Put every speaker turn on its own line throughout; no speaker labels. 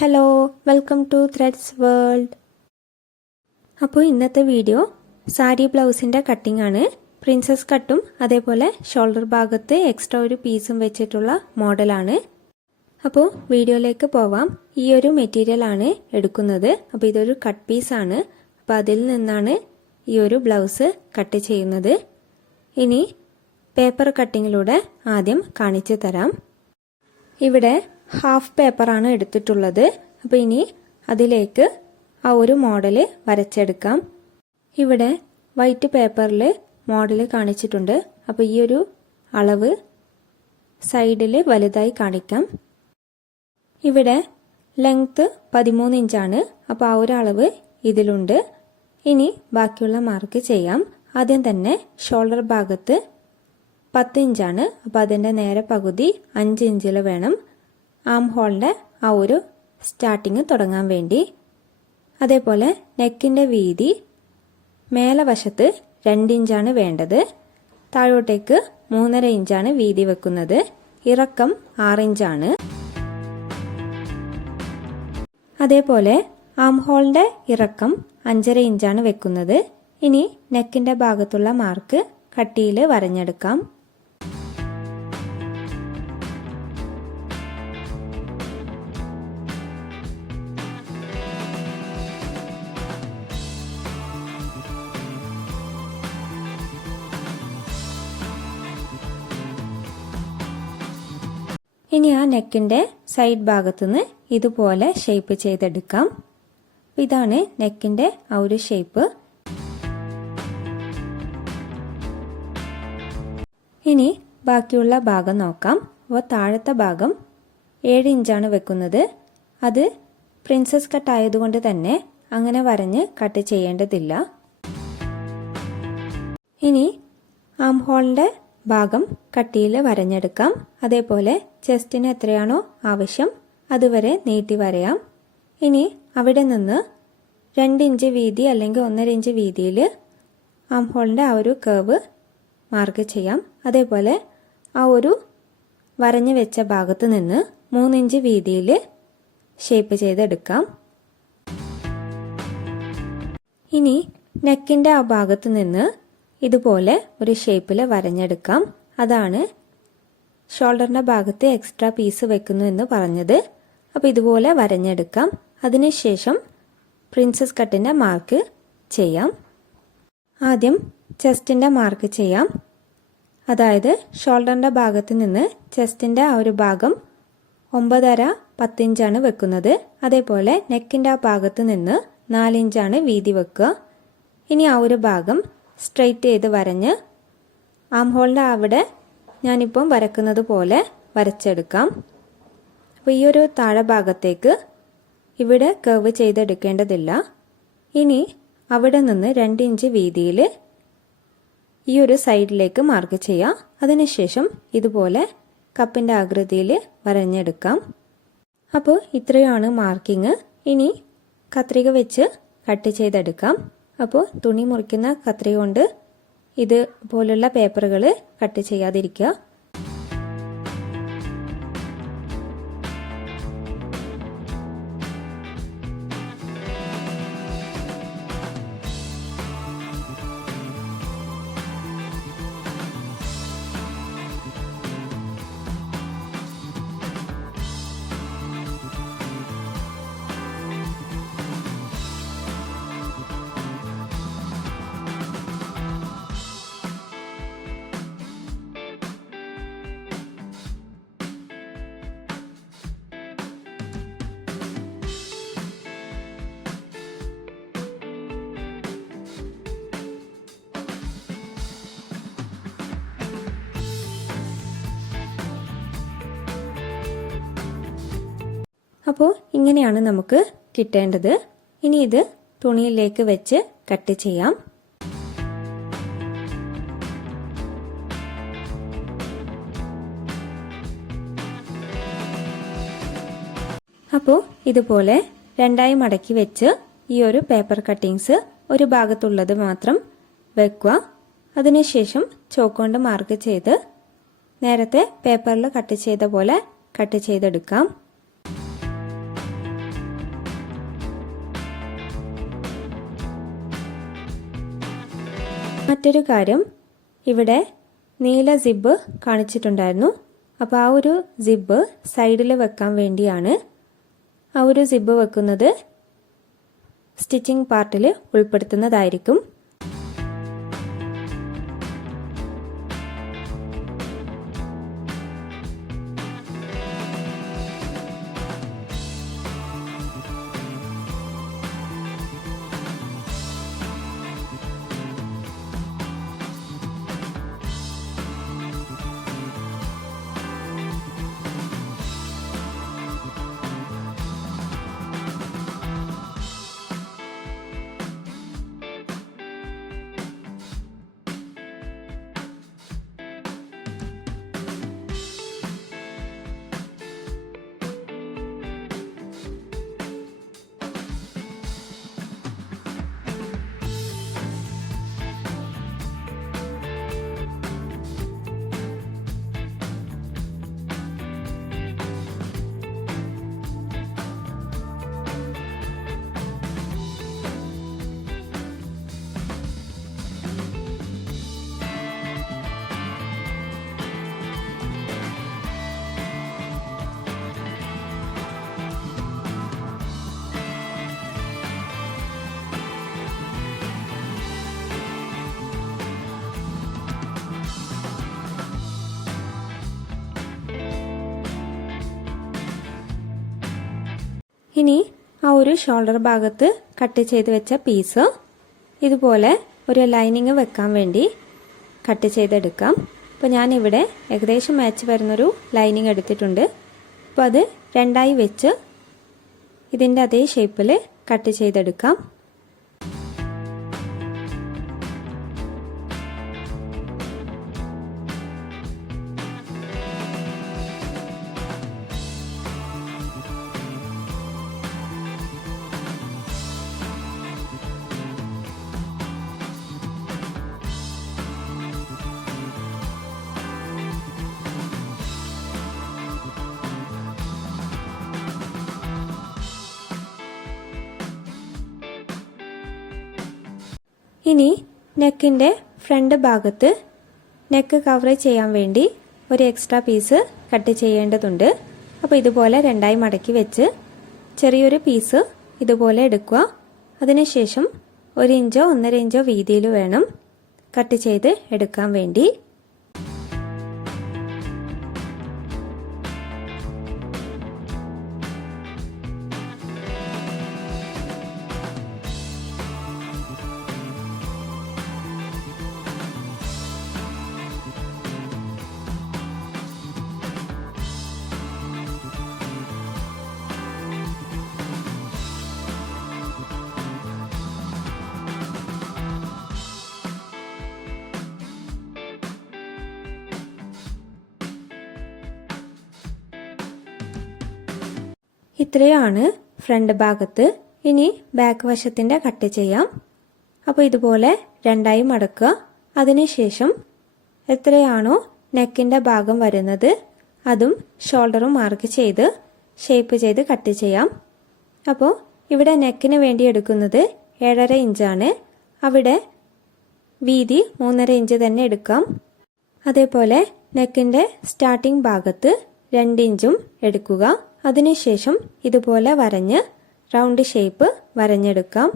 Hello welcome to threads world അപ്പോൾ ഇന്നത്തെ video sari ബ്ലൗസിന്റെ കട്ടിംഗ് ആണ്. പ്രിൻസസ് കട്ടും അതേപോലെ ഷോൾഡർ ഭാഗത്ത് എക്സ്ട്രാ ഒരു പീസും വെച്ചിട്ടുള്ള മോഡലാണ് അപ്പോൾ വീഡിയോയിലേക്ക് പോവാം. ഈ ഒരു മെറ്റീരിയൽ ആണ് എടുക്കുന്നത്. അപ്പോൾ ഇതൊരു കട്ട് പീസാണ് അപ്പോൾ അതിൽ നിന്നാണ് ഈ ഒരു ബ്ലൗസ് കട്ട് ചെയ്യുന്നത്. ഇനി പേപ്പർ കട്ടിങ്ങിലൂടെ ആദ്യം കാണിച്ചു തരാം. ഇവിടെ ഹാഫ് പേപ്പറാണ് എടുത്തിട്ടുള്ളത്. അപ്പോൾ ഇനി അതിലേക്ക് ആ ഒരു മോഡൽ വരച്ചെടുക്കാം. ഇവിടെ വൈറ്റ് പേപ്പറിൽ മോഡൽ കാണിച്ചിട്ടുണ്ട്. അപ്പോൾ ഈ ഒരു അളവ് സൈഡിൽ വലുതായി കാണിക്കാം. ഇവിടെ ലെങ്ത്ത് പതിമൂന്ന് ഇഞ്ചാണ് അപ്പോൾ ആ ഒരു അളവ് ഇതിലുണ്ട്. ഇനി ബാക്കിയുള്ള മാർക്ക് ചെയ്യാം. ആദ്യം തന്നെ ഷോൾഡർ ഭാഗത്ത് പത്ത് ഇഞ്ചാണ് അപ്പോൾ അതിന്റെ നേരെ പകുതി അഞ്ച് ഇഞ്ചിൽ വേണം. ആം ഹോളിന്റെ ആ ഒരു സ്റ്റാർട്ടിങ് തുടങ്ങാൻ വേണ്ടി. അതേപോലെ നെക്കിന്റെ വീതി മേലെ വശത്ത് രണ്ടിഞ്ചാണ് വേണ്ടത്. താഴോട്ടേക്ക് മൂന്നര ഇഞ്ചാണ് വീതി വെക്കുന്നത്. ഇറക്കം ആറ് ഇഞ്ചാണ് അതേപോലെ ആം ഹോളിന്റെ ഇറക്കം അഞ്ചര ഇഞ്ചാണ് വെക്കുന്നത്. ഇനി നെക്കിന്റെ ഭാഗത്തുള്ള മാർക്ക് കട്ടിയിൽ വരഞ്ഞെടുക്കാം. ഇനി ആ നെക്കിന്റെ സൈഡ് ഭാഗത്തുനിന്ന് ഇതുപോലെ ഷേപ്പ് ചെയ്തെടുക്കാം. ഇതാണ് നെക്കിന്റെ ആ ഒരു ഷേപ്പ്. ഇനി ബാക്കിയുള്ള ഭാഗം നോക്കാം. അപ്പോൾ താഴത്തെ ഭാഗം ഏഴ് ഇഞ്ചാണ് വെക്കുന്നത്. അത് പ്രിൻസസ് കട്ട് ആയതുകൊണ്ട് തന്നെ അങ്ങനെ വരഞ്ഞ് കട്ട് ചെയ്യേണ്ടതില്ല. ഇനി ആം ഹോളിന്റെ ഭാഗം കട്ടിയിൽ വരഞ്ഞെടുക്കാം. അതേപോലെ ചെസ്റ്റിന് എത്രയാണോ ആവശ്യം അതുവരെ നീട്ടി വരയാം. ഇനി അവിടെ നിന്ന് രണ്ട് ഇഞ്ച് വീതി അല്ലെങ്കിൽ ഒന്നര ഇഞ്ച് വീതിയിൽ ആം ഹോളിന്റെ ആ ഒരു കേവ് മാർക്ക് ചെയ്യാം. അതേപോലെ ആ ഒരു വരഞ്ഞു വെച്ച ഭാഗത്ത് നിന്ന് മൂന്നിഞ്ച് വീതിയിൽ ഷേപ്പ് ചെയ്തെടുക്കാം. ഇനി നെക്കിന്റെ ആ ഭാഗത്ത് നിന്ന് ഇതുപോലെ ഒരു ഷേപ്പിൽ വരഞ്ഞെടുക്കാം. അതാണ് ഷോൾഡറിന്റെ ഭാഗത്ത് എക്സ്ട്രാ പീസ് വെക്കുന്നു എന്ന് പറഞ്ഞത്. അപ്പോൾ ഇതുപോലെ വരഞ്ഞെടുക്കാം. അതിനുശേഷം പ്രിൻസസ് കട്ടിന്റെ മാർക്ക് ചെയ്യാം. ആദ്യം ചെസ്റ്റിന്റെ മാർക്ക് ചെയ്യാം. അതായത് ഷോൾഡറിന്റെ ഭാഗത്ത് നിന്ന് ചെസ്റ്റിന്റെ ആ ഒരു ഭാഗം ഒമ്പതര പത്തിഞ്ചാണ് വെക്കുന്നത്. അതേപോലെ നെക്കിന്റെ ആ ഭാഗത്ത് നിന്ന് നാലിഞ്ചാണ് വീതി വെക്കുക. ഇനി ആ ഒരു ഭാഗം സ്ട്രെയിറ്റ് ചെയ്ത് വരഞ്ഞ് ആം ഹോളിന്റെ അവിടെ ഞാനിപ്പം വരക്കുന്നത് പോലെ വരച്ചെടുക്കാം. അപ്പോൾ ഈ ഒരു താഴെ ഭാഗത്തേക്ക് ഇവിടെ കർവ് ചെയ്തെടുക്കേണ്ടതില്ല. ഇനി അവിടെ നിന്ന് രണ്ട് ഇഞ്ച് വീതിയിൽ ഈ ഒരു സൈഡിലേക്ക് മാർക്ക് ചെയ്യാം. അതിനുശേഷം ഇതുപോലെ കപ്പിന്റെ ആകൃതിയിൽ വരഞ്ഞെടുക്കാം. അപ്പോൾ ഇത്രയാണ് മാർക്കിങ് ഇനി കത്രിക വെച്ച് കട്ട് ചെയ്തെടുക്കാം. അപ്പോൾ തുണി മുറിക്കുന്ന കത്രിക കൊണ്ട് ഇതുപോലുള്ള പേപ്പറുകൾ കട്ട് ചെയ്യാതിരിക്കുക. അപ്പോൾ ഇങ്ങനെയാണ് നമുക്ക് കിട്ടേണ്ടത്. ഇനി ഇത് തുണിയിലേക്ക് വെച്ച് കട്ട് ചെയ്യാം. അപ്പോൾ ഇതുപോലെ രണ്ടായി മടക്കി വെച്ച് ഈ ഒരു പേപ്പർ കട്ടിങ്സ് ഒരു ഭാഗത്തുള്ളത് മാത്രം വെക്കുക. അതിനുശേഷം ചോക്കൊണ്ട് മാർക്ക് ചെയ്ത് നേരത്തെ പേപ്പറിൽ കട്ട് ചെയ്ത പോലെ കട്ട് ചെയ്തെടുക്കാം. മറ്റൊരു കാര്യം ഇവിടെ നീല സിബ് കാണിച്ചിട്ടുണ്ടായിരുന്നു. അപ്പോൾ ആ ഒരു സിബ് സൈഡിൽ വെക്കാൻ വേണ്ടിയാണ് ആ ഒരു സിബ് വെക്കുന്നത്. സ്റ്റിച്ചിങ് പാർട്ടിൽ ഉൾപ്പെടുത്തുന്നതായിരിക്കും. ഇനി ആ ഒരു ഷോൾഡർ ഭാഗത്ത് കട്ട് ചെയ്ത് വെച്ച പീസ് ഇതുപോലെ ഒരു ലൈനിങ് വെക്കാൻ വേണ്ടി കട്ട് ചെയ്തെടുക്കാം. അപ്പോൾ ഞാനിവിടെ ഏകദേശം മാച്ച് വരുന്നൊരു ലൈനിങ് എടുത്തിട്ടുണ്ട്. അപ്പോൾ അത് രണ്ടായി വെച്ച് ഇതിന്റെ അതേ ഷേപ്പിൽ കട്ട് ചെയ്തെടുക്കാം. ഇനി നെക്കിന്റെ ഫ്രണ്ട് ഭാഗത്ത് നെക്ക് കവർ ചെയ്യാൻ വേണ്ടി ഒരു എക്സ്ട്രാ പീസ് കട്ട് ചെയ്യേണ്ടതുണ്ട്. അപ്പോൾ ഇതുപോലെ രണ്ടായി മടക്കി വെച്ച് ചെറിയൊരു പീസ് ഇതുപോലെ എടുക്കുക. അതിനുശേഷം ഒരു ഇഞ്ചോ ഒന്നര ഇഞ്ചോ വീതിയിൽ വേണം കട്ട് ചെയ്ത് എടുക്കാൻ വേണ്ടി. ഇത്രയാണ് ഫ്രണ്ട് ഭാഗത്ത്. ഇനി ബാക്ക് വശത്തിന്റെ കട്ട് ചെയ്യാം. അപ്പോൾ ഇതുപോലെ രണ്ടായി മടക്കുക. അതിനുശേഷം എത്രയാണോ നെക്കിന്റെ ഭാഗം വരുന്നത് അതും ഷോൾഡറും മാർക്ക് ചെയ്ത് ഷേപ്പ് ചെയ്ത് കട്ട് ചെയ്യാം. അപ്പോൾ ഇവിടെ നെക്കിന് വേണ്ടി എടുക്കുന്നത് ഏഴര ഇഞ്ചാണ്. അവിടെ വീതി മൂന്നര ഇഞ്ച് തന്നെ എടുക്കാം. അതേപോലെ നെക്കിന്റെ സ്റ്റാർട്ടിംഗ് ഭാഗത്ത് രണ്ട് ഇഞ്ചും എടുക്കുക. അതിനുശേഷം ഇതുപോലെ വരഞ്ഞ് റൗണ്ട് ഷേപ്പ് വരഞ്ഞെടുക്കാം.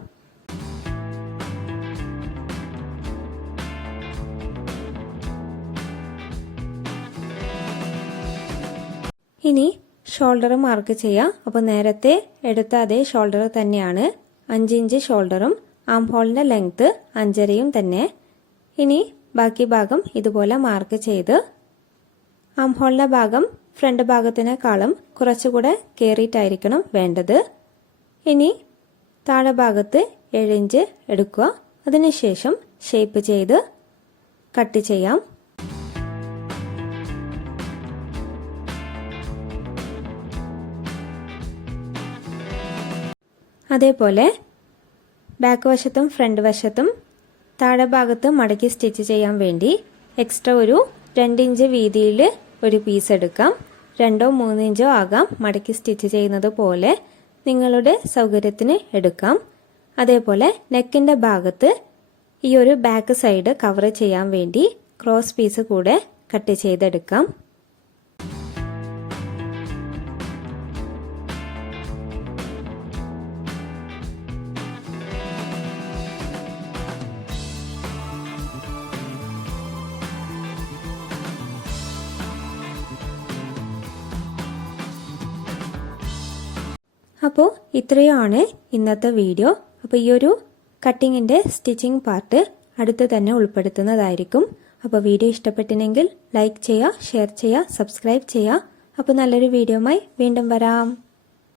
ഇനി ഷോൾഡർ മാർക്ക് ചെയ്യാം. അപ്പോൾ നേരത്തെ എടുത്ത അതേ ഷോൾഡർ തന്നെയാണ്. അഞ്ച് ഇഞ്ച് ഷോൾഡറും ആം ഹോളിന്റെ ലെങ്ത്ത് അഞ്ചരയും തന്നെ. ഇനി ബാക്കി ഭാഗം ഇതുപോലെ മാർക്ക് ചെയ്ത് ആം ഹോളിന്റെ ഭാഗം ഫ്രണ്ട് ഭാഗത്തിനേക്കാളും കുറച്ചുകൂടെ കയറിയിട്ടായിരിക്കണം വേണ്ടത്. ഇനി താഴെ ഭാഗത്ത് ഏഴിഞ്ച് എടുക്കുക. അതിനുശേഷം ഷേപ്പ് ചെയ്ത് കട്ട് ചെയ്യാം. അതേപോലെ ബാക്ക് വശത്തും ഫ്രണ്ട് വശത്തും താഴെ ഭാഗത്ത് മടക്കി സ്റ്റിച്ച് ചെയ്യാൻ വേണ്ടി എക്സ്ട്രാ ഒരു രണ്ടിഞ്ച് വീതിയിൽ ഒരു പീസ് എടുക്കാം. രണ്ടോ മൂന്നോ ഇഞ്ചോ ആകാം മടക്കി സ്റ്റിച്ച് ചെയ്യുന്നത് പോലെ നിങ്ങളുടെ സൗകര്യത്തിന് എടുക്കാം. അതേപോലെ നെക്കിന്റെ ഭാഗത്ത് ഈ ഒരു ബാക്ക് സൈഡ് കവർ ചെയ്യാൻ വേണ്ടി ക്രോസ് പീസ് കൂടെ കട്ട് ചെയ്തെടുക്കാം. അപ്പോൾ ഇത്രയുമാണ് ഇന്നത്തെ വീഡിയോ. അപ്പോൾ ഈ ഒരു കട്ടിങ്ങിന്റെ സ്റ്റിച്ചിങ് പാർട്ട് അടുത്ത് തന്നെ ഉൾപ്പെടുത്തുന്നതായിരിക്കും. അപ്പോൾ വീഡിയോ ഇഷ്ടപ്പെട്ടിനെങ്കിൽ ലൈക്ക് ചെയ്യുക ഷെയർ ചെയ്യുക സബ്സ്ക്രൈബ് ചെയ്യുക. അപ്പോൾ നല്ലൊരു വീഡിയോയുമായി വീണ്ടും വരാം.